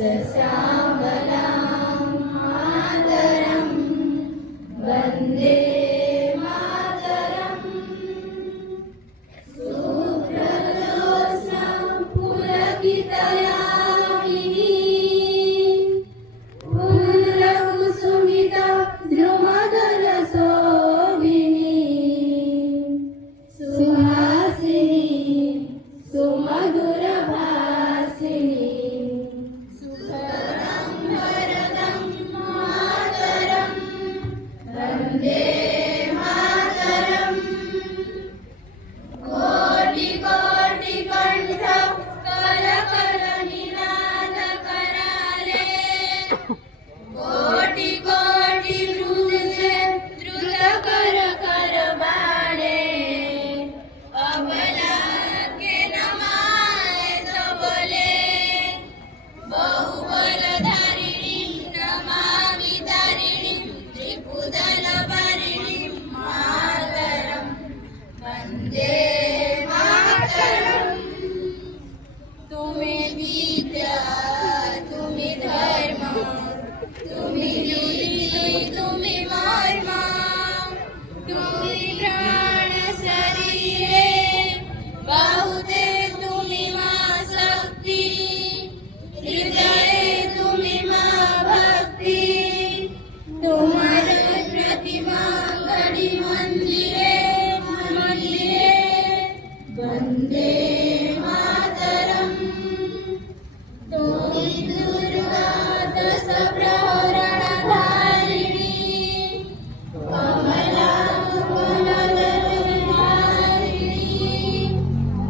सस्यामलां मातरं वन्दे मातरम्। सुप्रजोत्स्नं पुलकितयामिनी फुल्लकुसुमिता द्रुमदलशोभिनी सुहासिनी सुमधुरभासिनी सुकरं वरदं मातरं वन्दे मातरम्। कोटि कोटि कंठ कलकलनिनाद कराले कोटि कोटि वृंदे द्रुत कर कर बाणे अबला के नमाए तो बोले बहुबलधारिणी नमामि दारिणी त्रिपुदलवारिणी मातरं वन्दे मातरम्। तुम्ही विद्या तुम्ही धर्म तुम्ही नीती तुम्ही मर्म तुम्ही प्राण शरीरे बाहुते तुम्ही मा शक्ती हृदये तुम्ही मा भक्ती तुम्हार प्रतिमा गडी मंदिरे मंदिरे वन्दे मातरम्। तुम्ही दुर्गा दश प्रहरणधारिणी कमला कमलधारिणी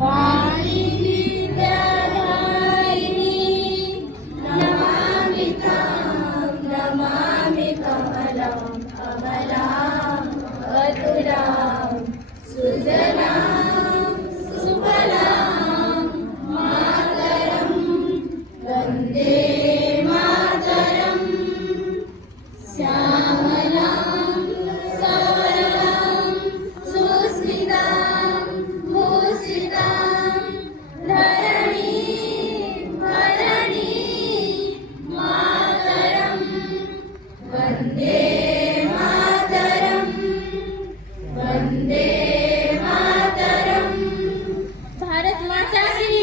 वाणी विद्याधारिणी नमामि तां नमामि कमलां कमलां अतुलां सुजलां सुफलां मातरं वन्दे मातरम्। श्यामलां सरलां सुस्मितां भूषितां धरणीं मातरं वन्दे मातरम् वन्दे मातरम्। भारत माता की